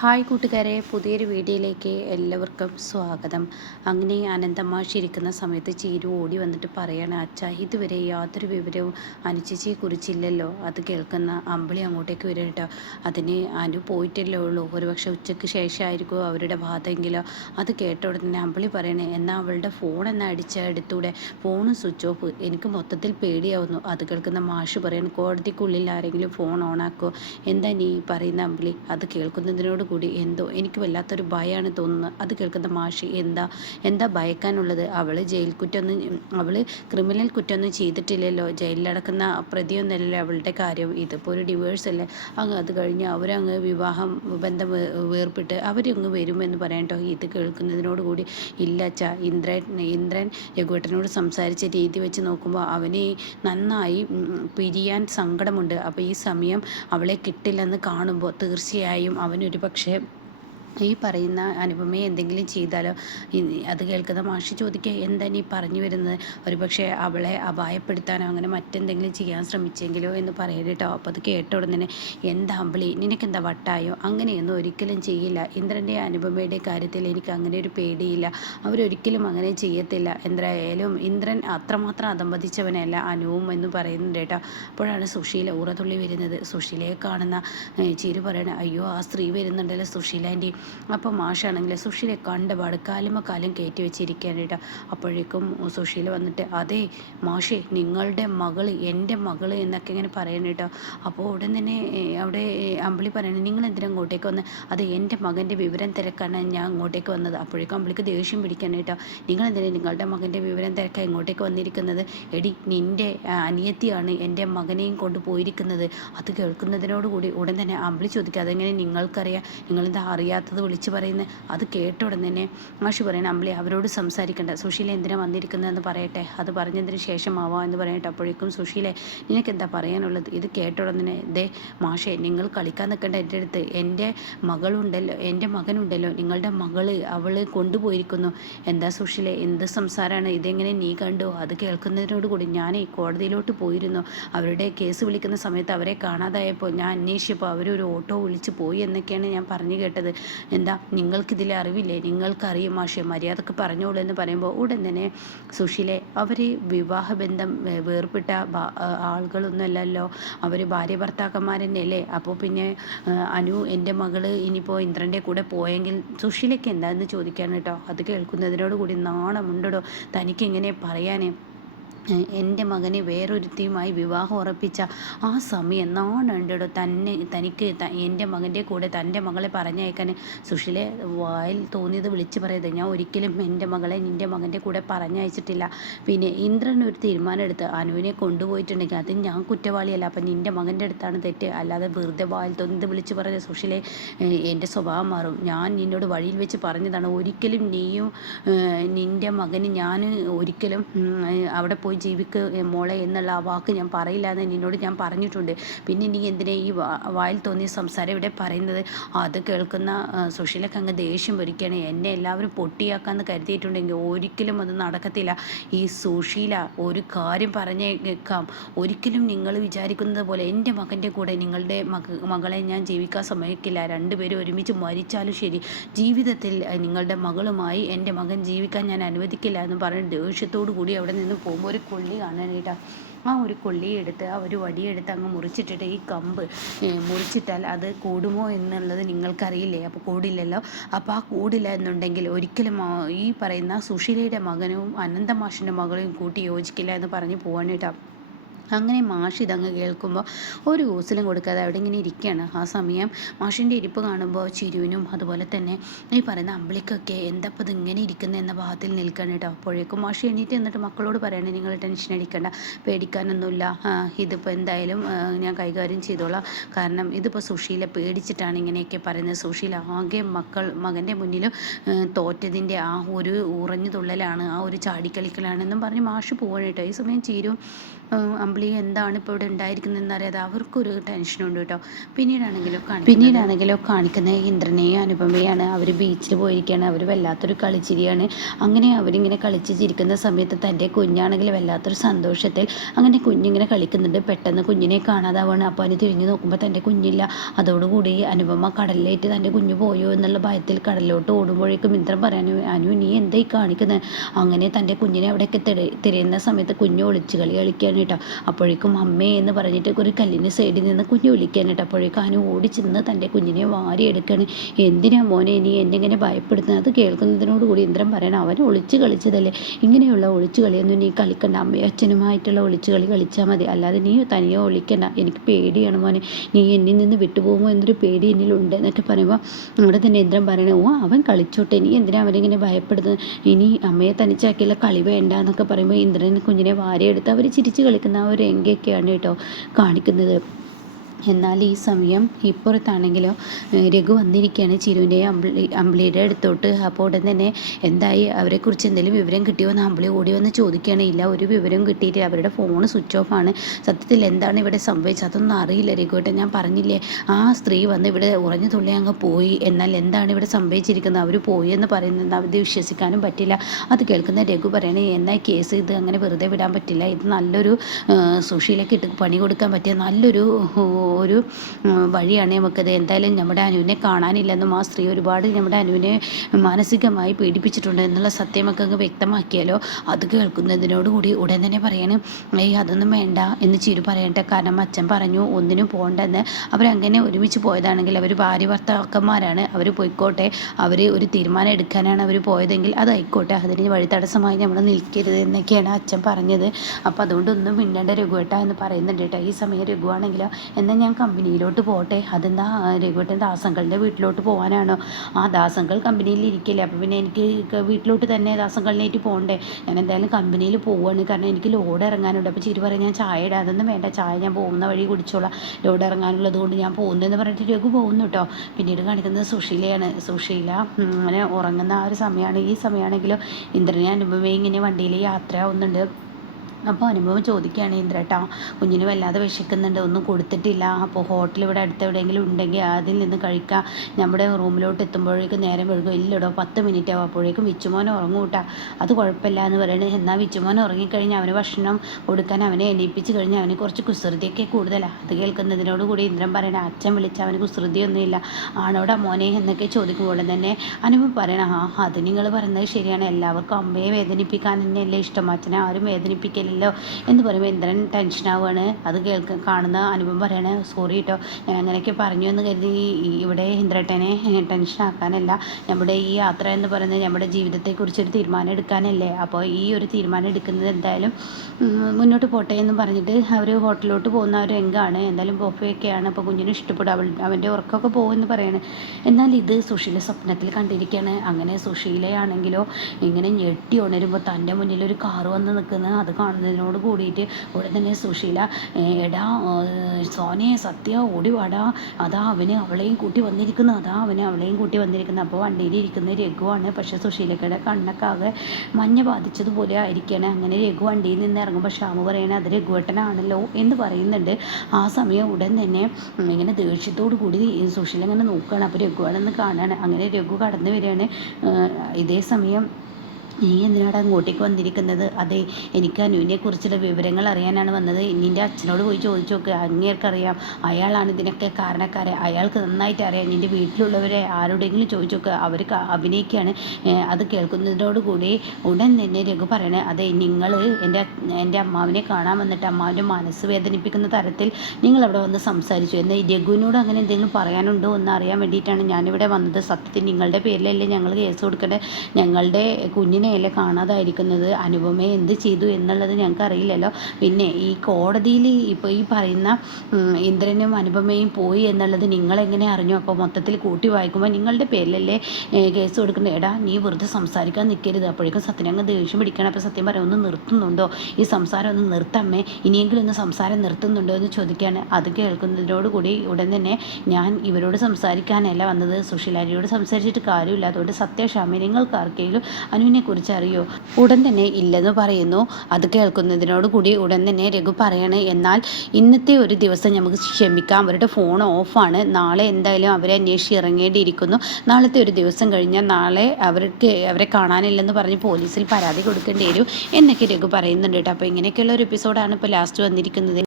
Hi കൂട്ടുകാരെ പുതിയൊരു വീഡിയോയിലേക്ക് എല്ലാവർക്കും സ്വാഗതം. അങ്ങനെ അനന്തമാഷി ഇരിക്കുന്ന സമയത്ത് ചീരു ഓടി വന്നിട്ട് പറയാണ് അച്ഛ ഇതുവരെ യാതൊരു വിവരവും അനുചേച്ചിയെ കുറിച്ചില്ലല്ലോ അത് കേൾക്കുന്ന അമ്പിളി അങ്ങോട്ടേക്ക് വരും കേട്ടോ. അതിന് അനു പോയിട്ടല്ലേ ഉള്ളൂ. ഒരുപക്ഷെ ഉച്ചയ്ക്ക് ശേഷമായിരിക്കും അവരുടെ ഭാഗമെങ്കിലോ അത് കേട്ട ഉടനെ അമ്പിളി പറയണേ എന്നാൽ അവളുടെ ഫോൺ എന്നാ അടിച്ച? എടുത്തൂടെ. ഫോണും സ്വിച്ച് ഓഫ്. എനിക്ക് മൊത്തത്തിൽ പേടിയാവുന്നു. അത് കേൾക്കുന്ന മാഷ് പറയണം കോടതിക്കുള്ളിൽ ആരെങ്കിലും ഫോൺ ഓണാക്കുമോ എന്താ നീ പറയുന്ന അമ്പിളി? അത് കേൾക്കുന്നതിനോട് കൂടി എന്തോ എനിക്ക് വല്ലാത്തൊരു ഭയമാണ് തോന്നുന്നത്. അത് കേൾക്കുന്ന മാഷി എന്താ എന്താ ഭയക്കാനുള്ളത്? അവൾ ജയിൽ കുറ്റമൊന്നും അവൾ ക്രിമിനൽ കുറ്റമൊന്നും ചെയ്തിട്ടില്ലല്ലോ. ജയിലിലടക്കുന്ന പ്രതിയൊന്നല്ലല്ലോ അവളുടെ കാര്യം. ഇതിപ്പോൾ ഒരു ഡിവേഴ്സ് അല്ലേ? അങ്ങ് അത് കഴിഞ്ഞ് അവരങ്ങ് വിവാഹം ബന്ധം വേർപിട്ട് അവരങ്ങ് വരുമെന്ന് പറയട്ടോ ഇത് കേൾക്കുന്നതിനോട് കൂടി ഇല്ല അച്ഛ. ഇന്ദ്രൻ ഇന്ദ്രൻ രഘുവേട്ടനോട് സംസാരിച്ച രീതി വെച്ച് നോക്കുമ്പോൾ അവനെ നന്നായി പിരിയാൻ സങ്കടമുണ്ട്. അപ്പോൾ ഈ സമയം അവളെ കിട്ടില്ലെന്ന് കാണുമ്പോൾ തീർച്ചയായും അവനൊരു പക്ഷേ relationship ഈ പറയുന്ന അനുപമയെ എന്തെങ്കിലും ചെയ്താലോ? അത് കേൾക്കുന്ന മാഷി ചോദിക്കുക എന്താ നീ പറഞ്ഞു വരുന്നത്? ഒരുപക്ഷെ അവളെ അപായപ്പെടുത്താനോ അങ്ങനെ മറ്റെന്തെങ്കിലും ചെയ്യാൻ ശ്രമിച്ചെങ്കിലോ? എന്ന് പറയരുട്ടോ അപ്പോൾ അത് കേട്ട ഉടനെ എന്താ അമ്പിളി നിനക്കെന്താ വട്ടായോ? അങ്ങനെയൊന്നും ഒരിക്കലും ചെയ്യില്ല. ഇന്ദ്രന്റെ അനുപമയുടെ കാര്യത്തിൽ എനിക്ക് അങ്ങനെ ഒരു പേടിയില്ല. അവരൊരിക്കലും അങ്ങനെ ചെയ്യത്തില്ല. എന്തായാലും ഇന്ദ്രൻ അത്രമാത്രം അതമ്പതിച്ചവനല്ല അനുവും എന്ന് പറയുന്നുണ്ട് കേട്ടോ. അപ്പോഴാണ് സുശീല ഉറതുള്ളി വരുന്നത്. സുശീലയെ കാണുന്ന ചിരു പറയണ അയ്യോ ആ സ്ത്രീ വരുന്നുണ്ടല്ലോ സുശീല ആന്റി അപ്പോൾ മാഷാണെങ്കിൽ സുഷീലെ കണ്ടപാട് കാലുമ കാലം കയറ്റി വെച്ചിരിക്കുകയാണ് കേട്ടോ. അപ്പോഴേക്കും സുഷീൽ വന്നിട്ട് അതെ മാഷെ നിങ്ങളുടെ മകൾ എന്റെ മകൾ എന്നൊക്കെ ഇങ്ങനെ പറയണം കേട്ടോ. അപ്പോൾ ഉടൻ തന്നെ അവിടെ അമ്പിളി പറയണേ നിങ്ങൾ എന്തിനാ അങ്ങോട്ടേക്ക് വന്ന്? അത് എന്റെ മകന്റെ വിവരം തിരക്കാണ് ഞാൻ അങ്ങോട്ടേക്ക് വന്നത്. അപ്പോഴേക്കും അമ്പിളിക്ക് ദേഷ്യം പിടിക്കണം കേട്ടോ. നിങ്ങൾ എന്തിനാ നിങ്ങളുടെ മകന്റെ വിവരം തിരക്കാൻ ഇങ്ങോട്ടേക്ക് വന്നിരിക്കുന്നത്? എടി നിന്റെ അനിയത്തിയാണ് എന്റെ മകനെയും കൊണ്ട് പോയിരിക്കുന്നത്. അത് കേൾക്കുന്നതിനോടുകൂടി ഉടൻ തന്നെ അമ്പിളി ചോദിക്കുക അതെങ്ങനെ നിങ്ങൾക്കറിയാം? നിങ്ങളെന്താ അറിയാത്തത് വിളിച്ചു പറയുന്നത് അത് കേട്ട ഉടൻ തന്നെ മാഷി പറയുന്നത് അമ്പിളി അവരോട് സംസാരിക്കേണ്ട. സുശീല എന്തിനാ വന്നിരിക്കുന്നതെന്ന് പറയട്ടെ. അത് പറഞ്ഞതിന് ശേഷമാവാം എന്ന് പറയട്ടെ അപ്പോഴേക്കും സുശീലെ നിനക്ക് എന്താ പറയാനുള്ളത്? ഇത് കേട്ട ഉടൻ തന്നെ ദേ മാഷെ നിങ്ങൾ കളിക്കാൻ നിൽക്കേണ്ട എന്റെ അടുത്ത്. എന്റെ മകളുണ്ടല്ലോ എന്റെ മകനുണ്ടല്ലോ നിങ്ങളുടെ മകൾ അവൾ കൊണ്ടുപോയിരിക്കുന്നു. എന്താ സുശീലെ എന്ത് സംസാരമാണ് ഇതെങ്ങനെ നീ കണ്ടു? അത് കേൾക്കുന്നതിനോട് കൂടി ഞാൻ കോടതിയിലോട്ട് പോയിരുന്നു. അവരുടെ കേസ് വിളിക്കുന്ന സമയത്ത് അവരെ കാണാതായപ്പോൾ ഞാൻ അന്വേഷിച്ചപ്പോൾ അവരൊരു ഓട്ടോ വിളിച്ച് പോയി എന്നൊക്കെയാണ് ഞാൻ പറഞ്ഞു കേട്ടത്. എന്താ നിങ്ങൾക്കിതിലെ അറിവില്ലേ? നിങ്ങൾക്കറിയും മാഷെ മര്യാദയ്ക്ക് പറഞ്ഞോളൂ എന്ന് പറയുമ്പോൾ ഉടൻ തന്നെ സുഷിലെ അവർ വിവാഹബന്ധം വേർപെട്ട ആളുകളൊന്നുമല്ലല്ലോ. അവർ ഭാര്യ ഭർത്താക്കന്മാരെന്നല്ലേ അപ്പോൾ പിന്നെ അനു എന്റെ മകൾ ഇനിയിപ്പോൾ ഇന്ദ്രന്റെ കൂടെ പോയെങ്കിൽ സുശീലയ്ക്ക് എന്താണെന്ന് ചോദിക്കാൻ കേട്ടോ? അത് കേൾക്കുന്നതിനോട് കൂടി നാണമുണ്ടോ തനിക്ക് എങ്ങനെ പറയാനേ? എന്റെ മകനെ വേറൊരുത്തിയുമായി വിവാഹം ഉറപ്പിച്ച ആ സമയം നാണുണ്ടോ തന്നെ തനിക്ക് എന്റെ മകന്റെ കൂടെ തന്റെ മകളെ പറഞ്ഞയക്കാൻ. സുഷിലെ വായിൽ തോന്നിയത് വിളിച്ച് പറയരുത്. ഞാൻ ഒരിക്കലും എന്റെ മകളെ നിന്റെ മകന്റെ കൂടെ പറഞ്ഞയച്ചിട്ടില്ല. പിന്നെ ഇന്ദ്രൻ ഒരു തീരുമാനം എടുത്ത് അനുവിനെ കൊണ്ടുപോയിട്ടുണ്ടെങ്കിൽ അത് ഞാൻ കുറ്റവാളിയല്ല. അപ്പം നിന്റെ മകന്റെ അടുത്താണ് തെറ്റ്. അല്ലാതെ വെറുതെ വായിൽ തോന്നിയത് വിളിച്ച് പറയരുത്. സുഷിലെ എന്റെ സ്വഭാവം മാറും. ഞാൻ നിന്നോട് വഴിയിൽ വെച്ച് പറഞ്ഞതാണ്. ഒരിക്കലും നീയും നിന്റെ മകന് ഞാൻ ഒരിക്കലും അവിടെ പോയി ജീവിക്ക് മോളെ എന്നുള്ള ആ വാക്ക് ഞാൻ പറയില്ല എന്ന് നിന്നോട് ഞാൻ പറഞ്ഞിട്ടുണ്ട്. പിന്നെ നീ എന്തിനാ ഈ വായിൽ തോന്നിയ സംസാരം ഇവിടെ പറയുന്നത്? അത് കേൾക്കുന്ന സുശീലക്ക് അങ്ങ് ദേഷ്യം വരികയാണ്. എന്നെ എല്ലാവരും പൊട്ടിയാക്കാന്ന് കരുതിയിട്ടുണ്ടെങ്കിൽ ഒരിക്കലും അത് നടക്കത്തില്ല. ഈ സുശീല ഒരു കാര്യം പറഞ്ഞേക്കാം. ഒരിക്കലും നിങ്ങൾ വിചാരിക്കുന്നത് പോലെ എന്റെ മകന്റെ കൂടെ നിങ്ങളുടെ മക മകളെ ഞാൻ ജീവിക്കാൻ സമ്മതിക്കില്ല. രണ്ടുപേരും ഒരുമിച്ച് മരിച്ചാലും ശരി. ജീവിതത്തിൽ നിങ്ങളുടെ മകളുമായി എന്റെ മകൻ ജീവിക്കാൻ ഞാൻ അനുവദിക്കില്ല എന്ന് പറഞ്ഞ് ദേഷ്യത്തോടു കൂടി അവിടെ നിന്ന് പോകുമ്പോൾ ഒരു കൊള്ളി കാണാനായിട്ടാ ആ ഒരു കൊള്ളി എടുത്ത് ആ ഒരു വടിയെടുത്ത് അങ്ങ് മുറിച്ചിട്ടിട്ട് ഈ കമ്പ് മുറിച്ചിട്ടാൽ അത് കൂടുമോ എന്നുള്ളത് നിങ്ങൾക്കറിയില്ലേ? അപ്പോൾ കൂടില്ലല്ലോ. അപ്പോൾ ആ കൂടില്ല എന്നുണ്ടെങ്കിൽ ഒരിക്കലും ഈ പറയുന്ന സുശീലയുടെ മകനും അനന്തമാഷിന്റെ മകളെയും കൂട്ടി യോജിക്കില്ല എന്ന് പറഞ്ഞ് പോവാനേട്ടാ അങ്ങനെ മാഷ് ഇതങ്ങ് കേൾക്കുമ്പോൾ ഒരു ഊസിലും കൊടുക്കാതെ അവിടെ ഇങ്ങനെ ഇരിക്കുകയാണ് ആ സമയം മാഷിന്റെ ഇരിപ്പ് കാണുമ്പോൾ ചിരുവിനും അതുപോലെ തന്നെ ഈ പറയുന്ന അമ്പിളിക്കൊക്കെ എന്തപ്പോൾ ഇതിങ്ങനെ ഇങ്ങനെ ഇരിക്കുന്നത് എന്ന ഭാഗത്തിൽ നിൽക്കണം കേട്ടോ. അപ്പോഴേക്കും മാഷി എണീറ്റ് എന്നിട്ട് മക്കളോട് പറയണേ നിങ്ങൾ ടെൻഷൻ അടിക്കണ്ട പേടിക്കാനൊന്നുമില്ല. ഇതിപ്പോൾ എന്തായാലും ഞാൻ കൈകാര്യം ചെയ്തോളാം. കാരണം ഇതിപ്പോൾ സുശീല പേടിച്ചിട്ടാണ് ഇങ്ങനെയൊക്കെ പറയുന്നത്. സുശീല ആകെ മക്കൾ മകന്റെ മുന്നിലും തോറ്റതിന്റെ ആ ഒരു ഉറഞ്ഞു തുള്ളലാണ് ആ ഒരു ചാടിക്കളിക്കലാണെന്നും പറഞ്ഞ് മാഷ് പോകണം കേട്ടോ. ഈ സമയം ചീരും അമ്പിളി എന്താണ് ഇപ്പോൾ ഇവിടെ ഉണ്ടായിരിക്കുന്നതെന്ന് അറിയാതെ അവർക്കൊരു ടെൻഷനുണ്ട് കേട്ടോ. പിന്നീടാണെങ്കിലോ പിന്നീടാണെങ്കിലോ കാണിക്കുന്ന ഇന്ദ്രനെയും അനുപമയാണ് അവർ ബീച്ചിൽ പോയിരിക്കുകയാണ് അവർ വല്ലാത്തൊരു കളിച്ചിരിയാണ്. അങ്ങനെ അവരിങ്ങനെ കളിച്ച് ചിരിക്കുന്ന സമയത്ത് തന്റെ കുഞ്ഞാണെങ്കിൽ വല്ലാത്തൊരു സന്തോഷത്തിൽ അങ്ങനെ കുഞ്ഞിങ്ങനെ കളിക്കുന്നുണ്ട്. പെട്ടെന്ന് കുഞ്ഞിനെ കാണാതാവാണ്. അപ്പോൾ അതിന് തിരിഞ്ഞു നോക്കുമ്പോൾ തന്റെ കുഞ്ഞില്ല. അതോടുകൂടി അനുപമ കടലിലേറ്റ് തന്റെ കുഞ്ഞു പോയോ എന്നുള്ള ഭയത്തിൽ കടലിലോട്ട് ഓടുമ്പോഴേക്കും ഇന്ദ്രൻ പറയാൻ അനു നീ എന്തായി കാണിക്കുന്നത് അങ്ങനെ തന്റെ കുഞ്ഞിനെ അവിടെയൊക്കെ തിരയുന്ന സമയത്ത് കുഞ്ഞ് ഒളിച്ച് കളി കളിക്കുകയാണ് കേട്ടോ. അപ്പോഴേക്കും അമ്മേ എന്ന് പറഞ്ഞിട്ട് ഒരു കല്ലിന്റെ സൈഡിൽ നിന്ന് കുഞ്ഞ് വിളിക്കാനായിട്ട് അപ്പോഴേക്കും ഓടി ചെന്ന് തന്റെ കുഞ്ഞിനെ വാരിയെടുക്കുകയാണ് എന്തിനാ മോനെ ഇനി എന്നെ ഇങ്ങനെ ഭയപ്പെടുത്തുന്നത്? അത് കേൾക്കുന്നതിനോട് കൂടി ഇന്ദ്രൻ പറയണം അവൻ ഒളിച്ച് കളിച്ചതല്ലേ? ഇങ്ങനെയുള്ള ഒളിച്ചു കളിയൊന്നും നീ കളിക്കണ്ട. അമ്മയും അച്ഛനുമായിട്ടുള്ള ഒളിച്ചു കളി കളിച്ചാൽ മതി. അല്ലാതെ നീ തനിയെ ഒളിക്കണ്ട. എനിക്ക് പേടിയാണ് മോനെ. നീ എന്നിൽ നിന്ന് വിട്ടുപോകുമോ എന്നൊരു പേടി എന്നിലുണ്ട് എന്നൊക്കെ പറയുമ്പോൾ നമ്മുടെ തന്നെ ഇന്ദ്രൻ പറയണേ ഓ അവൻ കളിച്ചോട്ടെ. നീ എന്തിനാ അവനിങ്ങനെ ഭയപ്പെടുന്നത്? ഇനി അമ്മയെ തനിച്ചാക്കിയുള്ള കളി വേണ്ട എന്നൊക്കെ പറയുമ്പോൾ ഇന്ദ്രൻ കുഞ്ഞിനെ വാരിയെടുത്ത് അവർ ചിരിച്ച് കളിക്കുന്ന ആ ഒരു രംഗയൊക്കെയാണ് കേട്ടോ കാണിക്കുന്നത്. എന്നാൽ ഈ സമയം ഇപ്പുറത്താണെങ്കിലോ രഘു വന്നിരിക്കുകയാണ് ചിരുവിന്റെ അമ്പിളി അമ്പിളിയുടെ അടുത്തോട്ട്. അപ്പോൾ ഉടൻ തന്നെ എന്തായി? അവരെക്കുറിച്ച് എന്തെങ്കിലും വിവരം കിട്ടിയോ എന്ന് അമ്പിളി ഓടി വന്ന് ചോദിക്കുകയാണ്. ഇല്ല ഒരു വിവരം കിട്ടിയിട്ട് അവരുടെ ഫോൺ സ്വിച്ച് ഓഫ് ആണ്. സത്യത്തിൽ എന്താണ് ഇവിടെ സംഭവിച്ചത്? അതൊന്നും അറിയില്ല രഘുവേട്ടൻ ഞാൻ പറഞ്ഞില്ലേ ആ സ്ത്രീ വന്ന് ഇവിടെ ഉറഞ്ഞു തുള്ളി അങ്ങ് പോയി. എന്നാൽ എന്താണ് ഇവിടെ സംഭവിച്ചിരിക്കുന്നത്? അവർ പോയി എന്ന് പറയുന്നത് അവർ വിശ്വസിക്കാനും പറ്റില്ല. അത് കേൾക്കുന്ന രഘു പറയണേ എന്നാൽ കേസ്? ഇത് അങ്ങനെ വെറുതെ വിടാൻ പറ്റില്ല. ഇത് നല്ലൊരു സുഷിയിലേക്ക് ഇട്ട് പണി കൊടുക്കാൻ പറ്റിയ നല്ലൊരു ഒരു വഴിയാണ് നമുക്കത്. എന്തായാലും നമ്മുടെ അനുവിനെ കാണാനില്ലെന്നും ആ സ്ത്രീ ഒരുപാട് നമ്മുടെ അനുവിനെ മാനസികമായി പീഡിപ്പിച്ചിട്ടുണ്ട് എന്നുള്ള സത്യം ഒക്കെ അങ്ങ് വ്യക്തമാക്കിയാലോ? അത് കേൾക്കുന്നതിനോടുകൂടി ഉടൻ തന്നെ പറയാണ് ഏയ് അതൊന്നും വേണ്ട എന്ന് ചിരു പറയട്ടെ. കാരണം അച്ഛൻ പറഞ്ഞു ഒന്നിനും പോകണ്ടെന്ന് അവരങ്ങനെ ഒരുമിച്ച് പോയതാണെങ്കിൽ അവർ ഭാര്യ ഭർത്താക്കന്മാരാണ്. അവർ പോയിക്കോട്ടെ. അവർ ഒരു തീരുമാനം എടുക്കാനാണ് അവർ പോയതെങ്കിൽ അതായിക്കോട്ടെ. അതിന് വഴി തടസ്സമായി നമ്മൾ നിൽക്കരുത് എന്നൊക്കെയാണ് അച്ഛൻ പറഞ്ഞത്. അപ്പോൾ അതുകൊണ്ടൊന്നും മിണ്ടേണ്ട രഘുവേട്ട എന്ന് പറയുന്നുണ്ട് കേട്ടോ. ഈ സമയം രഘുവാണെങ്കിലോ എന്നാൽ ഞാൻ കമ്പനിയിലോട്ട് പോട്ടെ. അതെന്താ രഘുവേട്ടൻ ദാസങ്കളുടെ വീട്ടിലോട്ട് പോകാനാണോ ആ ദാസങ്കൾ കമ്പനിയിൽ ഇരിക്കില്ലേ. അപ്പോൾ പിന്നെ എനിക്ക് വീട്ടിലോട്ട് തന്നെ ദാസങ്കളിനേറ്റ് പോകണ്ടേ ഞാൻ എന്തായാലും കമ്പനിയിൽ പോവാണ്. കാരണം എനിക്ക് ലോഡ് ഇറങ്ങാനുണ്ട്. അപ്പോൾ ചിരി പറയാം ഞാൻ ചായ ഇടാം. അതൊന്നും വേണ്ട. ചായ ഞാൻ പോകുന്ന വഴി കുടിച്ചോളാം. ലോഡ് ഇറങ്ങാനുള്ളത് കൊണ്ട് ഞാൻ പോകുന്നതെന്ന് പറഞ്ഞിട്ട് രഘു പോകുന്നു കേട്ടോ പിന്നീട് കാണിക്കുന്നത് സുശീലയാണ്. സുശീല അങ്ങനെ ഉറങ്ങുന്ന ആ ഒരു സമയമാണ് ഈ സമയമാണെങ്കിലും ഇന്ദ്രനെ അനുഭവം ഇങ്ങനെ വണ്ടിയിൽ യാത്ര ആവുന്നുണ്ട്. അപ്പോൾ അനുഭവം ചോദിക്കുകയാണ് ഇന്ദ്രേട്ടാ കുഞ്ഞിന് വല്ലാതെ വിശക്കുന്നുണ്ട് ഒന്നും കൊടുത്തിട്ടില്ല. അപ്പോൾ ഹോട്ടൽ ഇവിടെ അടുത്ത് എവിടെയെങ്കിലും ഉണ്ടെങ്കിൽ അതിൽ നിന്ന് കഴിക്കാം. നമ്മുടെ റൂമിലോട്ട് എത്തുമ്പോഴേക്കും നേരം വഴുകും ഇല്ലടോ പത്ത് മിനിറ്റ് ആവും. അപ്പോഴേക്കും വിച്ചുമോൻ ഉറങ്ങൂട്ടാ അത് കുഴപ്പമില്ല എന്ന് പറയുന്നത് എന്നാൽ വിച്ചുമോൻ ഉറങ്ങിക്കഴിഞ്ഞാൽ അവന് ഭക്ഷണം കൊടുക്കാൻ അവനെ എണീപ്പിച്ച് കഴിഞ്ഞാൽ അവന് കുറച്ച് കുസൃതിയൊക്കെ കൂടുതലാണ് അത് കേൾക്കുന്നതിനോട് കൂടി ഇന്ദ്രൻ പറയണ അച്ഛൻ വിളിച്ച് അവന് കുസൃതിയൊന്നുമില്ല. ആണോടാ മോനെ? എന്നൊക്കെ ചോദിക്കുമ്പോൾ തന്നെ അനുഭവം പറയണം ആ അത് നിങ്ങൾ പറയുന്നത് ശരിയാണ്. എല്ലാവർക്കും അമ്മയെ വേദനിപ്പിക്കാൻ തന്നെയല്ലേ ഇഷ്ടം. അച്ഛനെ ആരും വേദനിപ്പിക്കില്ല. പറ്റില്ലല്ലോ എന്ന് പറയുമ്പോൾ ഇന്ദ്രൻ ടെൻഷനാവുകയാണ് അത് കേൾക്ക കാണുന്ന അനുഭവം പറയണേ സോറി കേട്ടോ ഞാൻ അങ്ങനെയൊക്കെ പറഞ്ഞു എന്ന് കരുതി ഇവിടെ ഇന്ദ്രട്ടനെ ടെൻഷനാക്കാനല്ല നമ്മുടെ ഈ യാത്ര എന്ന് പറയുന്നത് നമ്മുടെ ജീവിതത്തെക്കുറിച്ചൊരു തീരുമാനം എടുക്കാനല്ലേ. അപ്പോൾ ഈ ഒരു തീരുമാനം എടുക്കുന്നത് എന്തായാലും മുന്നോട്ട് പോട്ടെ എന്ന് പറഞ്ഞിട്ട് അവർ ഹോട്ടലിലോട്ട് പോകുന്ന ഒരു രംഗമാണ് എന്തായാലും ബോഫയൊക്കെയാണ്. അപ്പോൾ കുഞ്ഞിന് ഇഷ്ടപ്പെടും. അവൾ അവന്റെ ഉറക്കമൊക്കെ പോകുമെന്ന് പറയാണ്. എന്നാൽ ഇത് സുശീല സ്വപ്നത്തിൽ കണ്ടിരിക്കുകയാണ് അങ്ങനെ സുശീലയാണെങ്കിലോ ഇങ്ങനെ ഞെട്ടി ഉണരുമ്പോൾ തന്റെ മുന്നിൽ ഒരു കാറ് വന്ന് നിൽക്കുന്നത് അത് കാണുന്നു വന്നതിനോട് കൂടിയിട്ട് ഉടനെ തന്നെ സുശീല എടാ സോനയെ സത്യ ഓടി വാടാ. അതാ അവന് അവളെയും കൂട്ടി വന്നിരിക്കുന്നു. അതാ അവന് അവളെയും കൂട്ടി വന്നിരിക്കുന്നു. അപ്പോൾ വണ്ടിയിൽ ഇരിക്കുന്ന രഘുവാണ് പക്ഷെ സുശീലക്കയുടെ കണ്ണൊക്കെ ആകെ മഞ്ഞ ബാധിച്ചതുപോലെ ആയിരിക്കണം. അങ്ങനെ രഘു വണ്ടിയിൽ നിന്ന് ഇറങ്ങുമ്പോൾ ഷാമു പറയണേ അത് രഘുവട്ടനാണല്ലോ എന്ന് പറയുന്നുണ്ട്. ആ സമയം ഉടൻ തന്നെ ഇങ്ങനെ ദേഷ്യത്തോടു കൂടി സുശീല ഇങ്ങനെ നോക്കുകയാണ് അപ്പോൾ രഘുവാണെന്ന് കാണുകയാണ് അങ്ങനെ രഘു കടന്നു വരികയാണ്. ഇതേ സമയം നീ എന്തിനാടാ അങ്ങോട്ടേക്ക് വന്നിരിക്കുന്നത്? അതെ എനിക്ക് അനുവിനെ കുറിച്ചുള്ള വിവരങ്ങൾ അറിയാനാണ് വന്നത്. നിന്റെ അച്ഛനോട് പോയി ചോദിച്ചു നോക്ക്. അങ്ങേർക്കറിയാം അയാളാണ് ഇതിനൊക്കെ കാരണക്കാരെ അയാൾക്ക് നന്നായിട്ട് അറിയാം. നിന്റെ വീട്ടിലുള്ളവരെ ആരോടെങ്കിലും ചോദിച്ചു നോക്ക്. അവർ അഭിനയിക്കുകയാണ്. അത് കേൾക്കുന്നതിനോട് കൂടി ഉടൻ തന്നെ രഘു പറയണേ അതെ നിങ്ങൾ എന്റെ എന്റെ അമ്മാവിനെ കാണാൻ വന്നിട്ട് അമ്മാവിന്റെ മനസ്സ് വേദനിപ്പിക്കുന്ന തരത്തിൽ നിങ്ങൾ അവിടെ വന്ന് സംസാരിച്ചു. എന്നാൽ രഘുവിനോട് അങ്ങനെ എന്തെങ്കിലും പറയാനുണ്ടോ എന്ന് അറിയാൻ വേണ്ടിയിട്ടാണ് ഞാനിവിടെ വന്നത്. സത്യത്തിൽ നിങ്ങളുടെ പേരിലല്ലേ ഞങ്ങൾ കേസ് കൊടുക്കേണ്ടത് ഞങ്ങളുടെ കുഞ്ഞിനെ തന്നെയല്ലേ കാണാതായിരിക്കുന്നത്? അനുപമയെ എന്ത് ചെയ്തു എന്നുള്ളത് ഞങ്ങൾക്ക് അറിയില്ലല്ലോ പിന്നെ ഈ കോടതിയിൽ ഇപ്പോൾ ഈ പറയുന്ന ഇന്ദ്രനും അനുപമയും പോയി എന്നുള്ളത് നിങ്ങൾ എങ്ങനെ അറിഞ്ഞു? അപ്പോൾ മൊത്തത്തിൽ കൂട്ടി വായിക്കുമ്പോൾ നിങ്ങളുടെ പേരിലല്ലേ കേസ് കൊടുക്കേണ്ടത്? എടാ നീ വെറുതെ സംസാരിക്കാൻ നിൽക്കരുത് അപ്പോഴേക്കും സത്യനങ്ങ് ദേഷ്യം പിടിക്കണം അപ്പോൾ സത്യം പറയാം ഒന്ന് നിർത്തുന്നുണ്ടോ? ഈ സംസാരം ഒന്ന് നിർത്തമ്മേ. ഇനിയെങ്കിലും ഒന്ന് സംസാരം നിർത്തുന്നുണ്ടോ എന്ന് ചോദിക്കുകയാണ്. അത് കേൾക്കുന്നതിനോടുകൂടി ഉടൻ തന്നെ ഞാൻ ഇവരോട് സംസാരിക്കാനല്ല വന്നത്. സുശീലാരിയോട് സംസാരിച്ചിട്ട് കാര്യമില്ല. അതുകൊണ്ട് സത്യക്ഷാമി. നിങ്ങൾക്ക് ആർക്കെങ്കിലും അനുവിനെ കുറിച്ച് കുറിച്ച് അറിയോ ഉടൻ തന്നെ ഇല്ലെന്ന് പറയുന്നു. അത് കേൾക്കുന്നതിനോട് കൂടി ഉടൻ തന്നെ രഘു പറയണേ എന്നാൽ ഇന്നത്തെ ഒരു ദിവസം നമുക്ക് ക്ഷമിക്കാം. അവരുടെ ഫോൺ ഓഫാണ് നാളെ എന്തായാലും അവരെ അന്വേഷിച്ച് ഇറങ്ങേണ്ടിയിരിക്കുന്നു. നാളത്തെ ഒരു ദിവസം കഴിഞ്ഞാൽ നാളെ അവർക്ക് അവരെ കാണാനില്ലെന്ന് പറഞ്ഞ് പോലീസിൽ പരാതി കൊടുക്കേണ്ടി വരും എന്നൊക്കെ രഘു പറയുന്നുണ്ട് കേട്ടോ. അപ്പോൾ ഇങ്ങനെയൊക്കെയുള്ള ഒരു എപ്പിസോഡാണ് ഇപ്പോൾ ലാസ്റ്റ് വന്നിരിക്കുന്നത്.